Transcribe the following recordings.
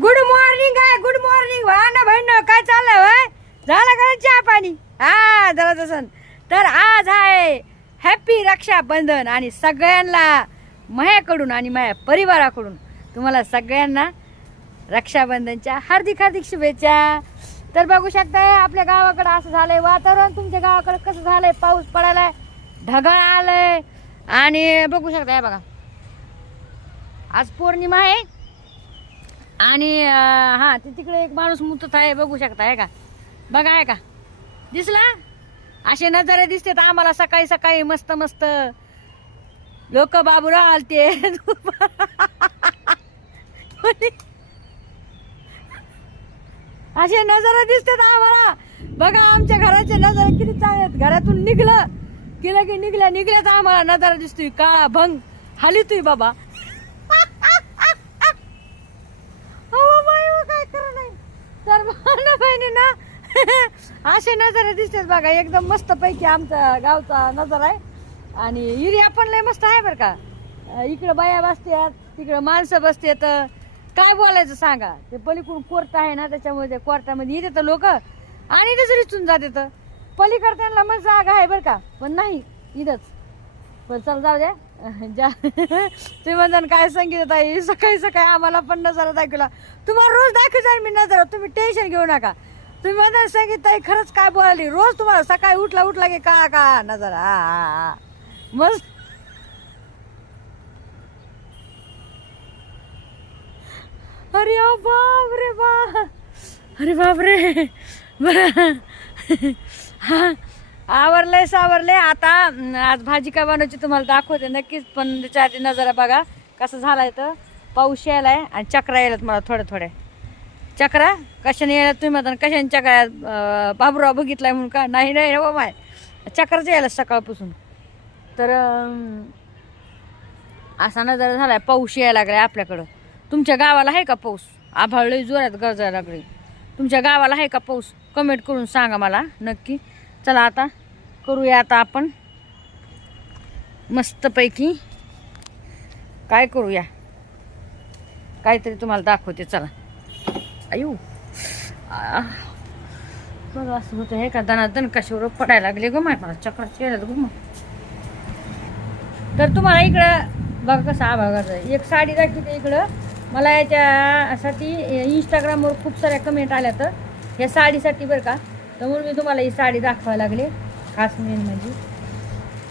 Good morning आहे good morning ना बहिण काय चाललंय वय? झालं का चहा पाणी? हा झालं तसं. तर आज आहे हॅपी रक्षाबंधन आणि सगळ्यांना माझ्याकडून आणि माझ्या परिवाराकडून तुम्हाला सगळ्यांना रक्षाबंधनच्या हार्दिक हार्दिक शुभेच्छा. तर बघू शकताय आपल्या गावाकडं असं झालंय वातावरण. तुमच्या गावाकडं कसं झालंय? पाऊस पडायलाय ढगाळ आलंय. आणि बघू शकताय बघा. आज पौर्णिमा आहे. आणि हा ते तिकडे एक माणूस मुतत आहे बघू शकता आहे का? बघा आहे का? दिसला? असे नजारे दिसतात आम्हाला सकाळी सकाळी मस्त मस्त. लोक बाबूराव आलते असे नजारे दिसतात आम्हाला. बघा आमच्या घराचे नजारे किती चांगले आहेत. घरातून निघलं गेलं की निघल्या निघल्याच आम्हाला नजारा दिसतोय. का भंग? हालितोय बाबा अहो बाई हो, काय खरं नाही तर भावना बहिणी ना असे नजारे दिसतात बघा एकदम मस्त पैकी आमचा गावचा नजारा आहे. आणि एरिया पण लय मस्त आहे बरं का. इकडं बाया बसतात तिकडं माणसं बसतात. काय बोलायचं सांगा? ते पलीकडून कोर्ट आहे ना त्याच्यामुळे त्या कोर्टामध्ये येतात लोक आणि इथंच रिचून जात येतं पलीकडे त्यांना मग जागा आहे बरं का पण नाही इथंच. पण चल जाऊ द्या. जा. ते म्हणतात काय संगीत ताई सकाळी सकाळी आम्हाला पण नजारा दाखवला. तुम्हाला रोज दाखवणार मी नजारा. तुम्ही टेन्शन घेऊ नका. तुम्ही म्हणता सांगितलं ताई खरंच काय बोलाली रोज तुम्हाला सकाळी उठला उठला की का का नजर. हा, मस्त अरे ओ बाप. रे बा अरे बाप रे बरं आवरलंय सावरलंय. आता आज भाजी काय बनवायची तुम्हाला दाखवते नक्कीच पण त्याच्या आधी नजरा बघा कसं झालंय तर. पाऊस यायलाय आणि चक्रा यायलात मला थोड्या थोड्या. चक्रा कशाने यायला तुम्ही म्हणता? कशाने चक्रा अं, बाबूराव बघितलाय म्हणून का? नाही नाही बाबा. माय चक्राच यायला सकाळपासून. तर असा असा नजर झालाय पाऊस यायला लागलाय आपल्याकडं. तुमच्या गावाला आहे का पाऊस? आभाळ जोरात गरजायला लागली. तुमच्या गावाला आहे का पाऊस? कमेंट करून सांगा मला नक्की. चला आता करूया आता आपण. मस्तपैकी काय करूया? काहीतरी तुम्हाला दाखवते चला. आयु. बघ बघा असं होतं हे का दनादन कशावर पडायला लागले गो माय? मला चक्राचे येतात गो मग. तर तुम्हाला इकडं बघा कसं आभागाचा एक साडी दाखवते इकडं. मला याच्यासाठी इंस्टाग्रामवर खूप साऱ्या कमेंट आल्या तर. ह्या साडीसाठी बरं का. तर म्हणून मी तुम्हाला ही साडी दाखवायला लागले. खास मेन म्हणजे.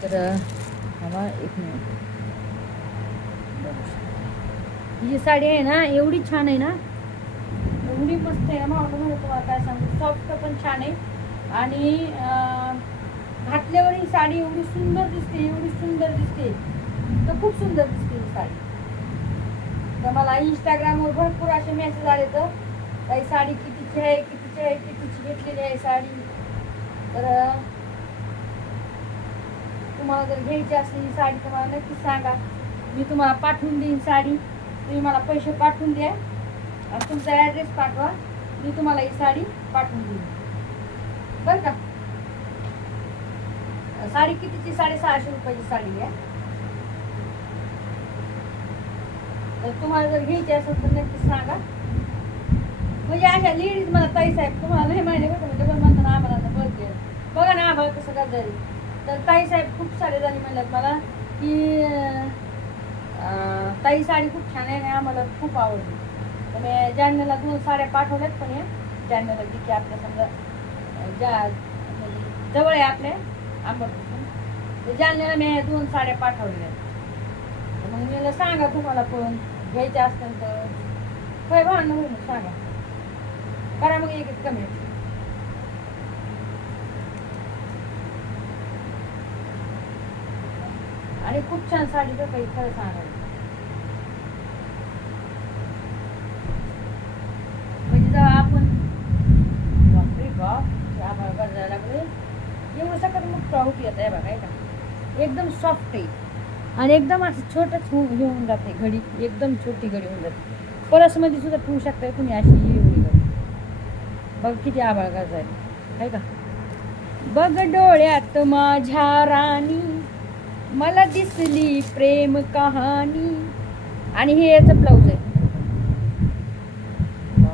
तर हवा एक मिनिट ही साडी आहे ना एवढी छान आहे ना. एवढी मस्त आहे ना मला तुम्हाला काय सांगू. सॉफ्ट पण छान आहे. आणि घातल्यावर ही साडी एवढी सुंदर दिसते एवढी सुंदर दिसते. तर खूप सुंदर दिसते ही साडी. तर मला इंस्टाग्रामवर भरपूर असे मेसेज आले तर काही साडी कितीची आहे कितीची आहे कितीची घेतलेली आहे साडी? तर तुम्हाला जर घ्यायची असली ही साडी तर मला नक्कीच सांगा. मी तुम्हाला पाठवून देईन साडी. तुम्ही मला पैसे पाठवून द्या. तुमचा ॲड्रेस पाठवा. मी तुम्हाला ही साडी पाठवून देईन. बरं का? साडी कितीची? साडेसहाशे रुपयाची साडी आहे. तर तुम्हाला जर घ्यायची असेल तर नक्कीच सांगा. म्हणजे अशा लेडीज मला ताई साहेब तुम्हाला नाही माहिती बघा म्हणजे डबल म्हणताना आम्हाला आता बघते बघा ना आम्हाला कसं करता तर ताई साहेब खूप सारे जणी म्हणतात मला की ताई साडी खूप छान आहे आणि आम्हाला खूप आवडली. मी जालन्याला दोन साड्या पाठवल्यात पण या जालन्याला जिथे आपल्या समजा ज्या म्हणजे जवळ आहे आपल्या आंबटपासून तर जालन्याला मी ह्या दोन साड्या पाठवल्या आहेत मग मला सांगा तुम्हाला पण घ्यायच्या असतील तर काय भांडण होईल सांगा करा मग एक एक कमी आणि खूप छान साडी तर काही खरं सांगायला म्हणजे जेव्हा आपण बापरे बाप हे आभाळ गरजायला एवढं सकाळ मग टॉप येत आहे बघा का? एकदम सॉफ्ट आहे. आणि एकदम असं छोटंच होऊन हे होऊन जाते घडी. एकदम छोटी घडी होऊन जाते. परसमध्ये सुद्धा ठेवू शकता तुम्ही अशी एवढी घडी बघ किती आभाळ गरजायला आहे. का? बघ डोळ्यात माझ्या राणी. मला दिसली प्रेम कहाणी. आणि हे याचं ब्लाऊज आहे.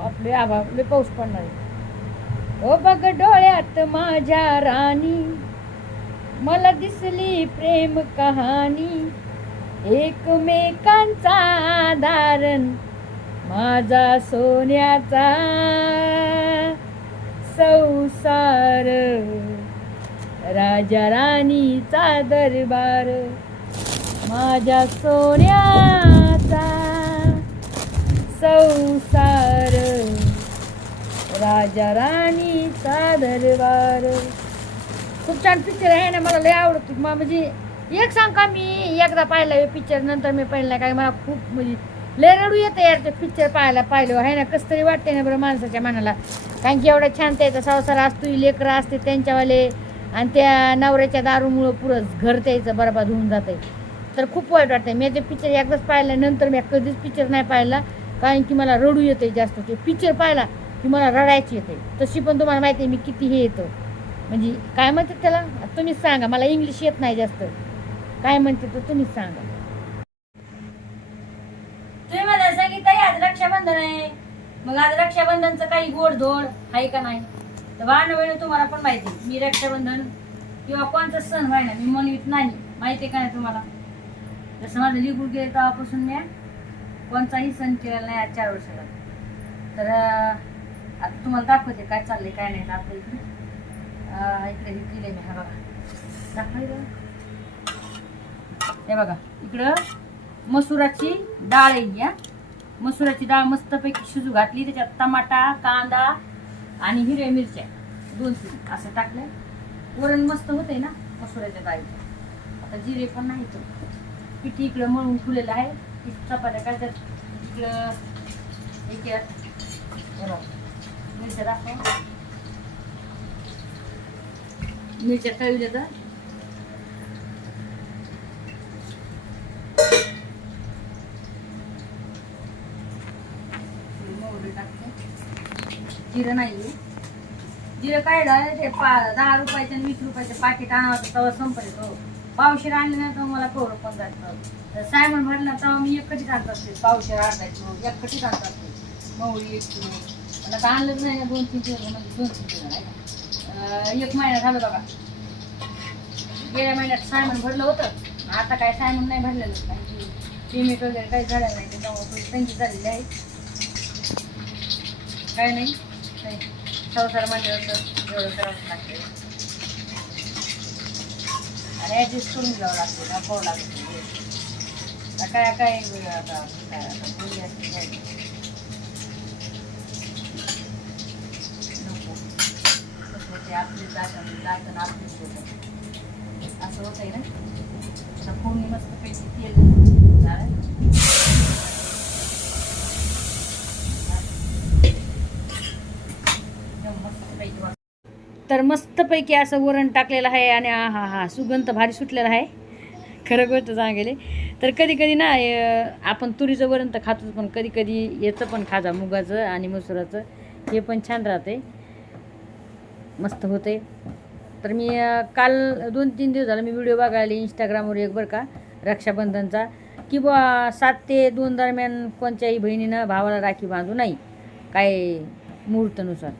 आपले आभाळ. लय पाऊस पडणार आहे. ओ बघ डोळ्यात माझ्या राणी. मला दिसली प्रेम कहाणी. एकमेकांचा आधारण माझा सोन्याचा संसार. राजा राणीचा दरबार माझ्या सोन्याचा संसार. राजा राणीचा दरबार. खूप छान पिक्चर आहे ना मला लय आवडतो. मा- म्हणजे एक सांग का मी एकदा पाहिला पिक्चर नंतर मी पाहिला काय मला खूप म्हणजे लय रडू येतं यार ते पिक्चर पाहायला पाहिलं. आहे ना कसं तरी वाटते ना बरं माणसाच्या मनाला. कारण की एवढा छान त्याचा संसार असतो लेकरं असते त्यांच्यावाले. आणि त्या नवऱ्याच्या दारूमुळं पुरं घर त्याचं बरबाद होऊन जाते तर खूप वाईट वाटतं मी ते पिक्चर एकदाच पाहिलं नंतर मी कधीच पिक्चर नाही पाहिला. कारण की मला रडू येते जास्त. ते पिक्चर पाहिला की मला रडायची येते तशी पण तुम्हाला माहिती आहे मी किती हे येतं. म्हणजे काय म्हणतात त्याला? तुम्हीच सांगा मला इंग्लिश येत नाही जास्त. काय म्हणते तर तुम्हीच सांगा. तुम्ही मला सांगितलं आज रक्षाबंधन आहे. मग आज रक्षाबंधनचं काही गोडधोड आहे का नाही? तर वाण वेळ तुम्हाला पण माहिती आहे. मी रक्षाबंधन किंवा कोणता सण व्हाय ना मी म्हणत नाही. माहिती आहे का नाही तुम्हाला? जसं माझं लिगू गेलं तेव्हापासून मी कोणताही सण केलेला नाही आज चार वर्षाला. तर आता तुम्हाला दाखवते काय चाललंय काय नाही आपल्या इकडे इकडे हे केले मी हा बघा. दाखवायला हे बघा इकडं मसुराची डाळ आहे या मसुराची डाळ मस्तपैकी शिजू घातली त्याच्यात टमाटा कांदा आणि हिरव्या मिरच्या दोन तीन असं टाकलं वरण मस्त होते ना मसुराच्या डाळीचं. आता जिरे पण नाही तो पिठी इकडं मळून फुलेलं आहे. ती चपात्या तर इकडं एक हे मिरच्या दाखवा मिरच्या तळल्या तर मोहरी जिरं नाही जिरं काय झालं ते पा दहा रुपयाचे आणि वीस रुपयाचे पाकिट आणावं तेव्हा संपले तो. पावशेर आणले ना तर मला कवर पण जातं. सायमन भरला तेव्हा मी एकटीच आणत असते पावशेर आणायचो एकटीच आणत असते. मोहरी एक किलो. आता आता आणलंच नाही दोन तीन दिवस म्हणजे दोन तीन दिवस नाही एक महिना झालं बघा गेल्या महिन्यात सायमन भरलं होतं आता काय सायमन नाही भरलेलं कारण की पेमेंट वगैरे काही झालं नाही त्याच्यामुळे थोडी झालेली आहे काय नाही संसार म्हणजे असं जेवढं करावं लागते आणि ॲडजस्ट करून घ्यावं लागते दाखवावं लागते आता काय काय आता काय आता बोलली असते काय नको कसं आपली जातं जातं आपलीच होतं असं होतंय ना? आता मस्त पैसे तेल तर मस्तपैकी असं वरण टाकलेलं आहे आणि हा हा हा सुगंध भारी सुटलेला आहे. खरं गोष्ट सांगेल. तर कधी कधी ना आपण तुरीचं वरण तर खातोच पण कधी कधी याचं पण खाजा मुगाचं आणि मसुराचं हे पण छान राहते मस्त होते तर मी काल दोन तीन दिवस झालं मी व्हिडिओ बघायला इंस्टाग्रामवर एक बरं का रक्षाबंधनचा की बुवा सात ते दोन दरम्यान कोणत्याही बहिणीनं भावाला राखी बांधू नाही काय मुहूर्तानुसार.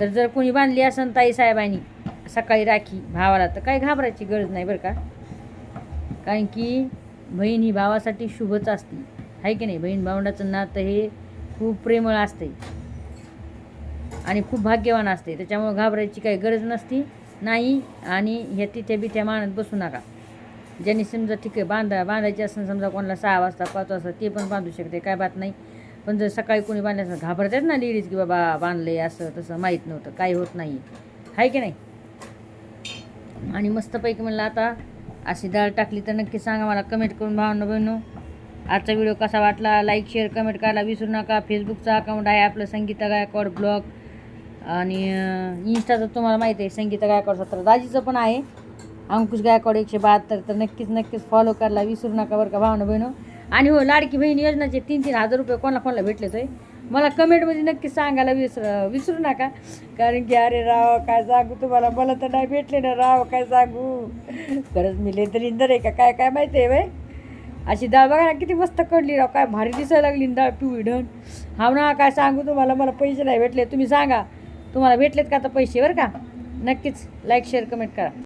तर जर कोणी बांधली असेल ताई साहेबांनी सकाळी राखी भावाला तर काही घाबरायची गरज नाही बरं का. कारण की बहीण ही भावासाठी शुभच असते. आहे की नाही? बहीण भावंडाचं नातं हे खूप प्रेमळ असते आणि खूप भाग्यवान असते. त्याच्यामुळं घाबरायची काही गरज नसती नाही आणि ह्या तिथे बिथ्या मानत बसू नका. ज्यांनी समजा ठीक आहे बांधा बांधायची असेल समजा कोणाला सहा वाजता पाच वाजता ते पण बांधू शकते काय बात नाही. पण जर सकाळी कोणी बांधल्यास घाबरतात ना लेडीज की बाबा बांधले असं तसं माहीत नव्हतं काही होत नाही. आहे की नाही? आणि मस्तपैकी म्हणलं आता अशी डाळ टाकली तर नक्की सांगा मला कमेंट करून भावना बहिणू. आजचा व्हिडिओ कसा वाटला? लाईक शेअर कमेंट करायला विसरू नका. फेसबुकचा अकाउंट आहे आपलं संगीता गायकवाड ब्लॉग आणि इंस्टाचं तुम्हाला माहिती आहे संगीता गायकवाड सत्र दाजीचं पण आहे. अंकुश गायकवाड एकशे बहात्तर तर नक्कीच नक्कीच फॉलो करायला विसरू नका बरं का भावना बहिणू. आणि हो लाडकी बहीण योजनाचे तीन तीन हजार रुपये कोणाला कोणाला भेटले तर मला कमेंटमध्ये नक्की सांगायला विसर विसरू नका. कारण की अरे राव काय सांगू तुम्हाला? मला तर नाही भेटले ना राव काय सांगू? खरंच मी लेतरिंदर आहे का? काय काय माहिती आहे बाय अशी डाळ बघा ना किती मस्त कडली राव काय भारी दिसायला लागली ना डाळ पिवळी ढण हा ना काय सांगू तुम्हाला? मला पैसे नाही भेटले तुम्ही सांगा. तुम्हाला भेटलेत का आता पैसे बरं का? नक्कीच लाईक शेअर कमेंट करा.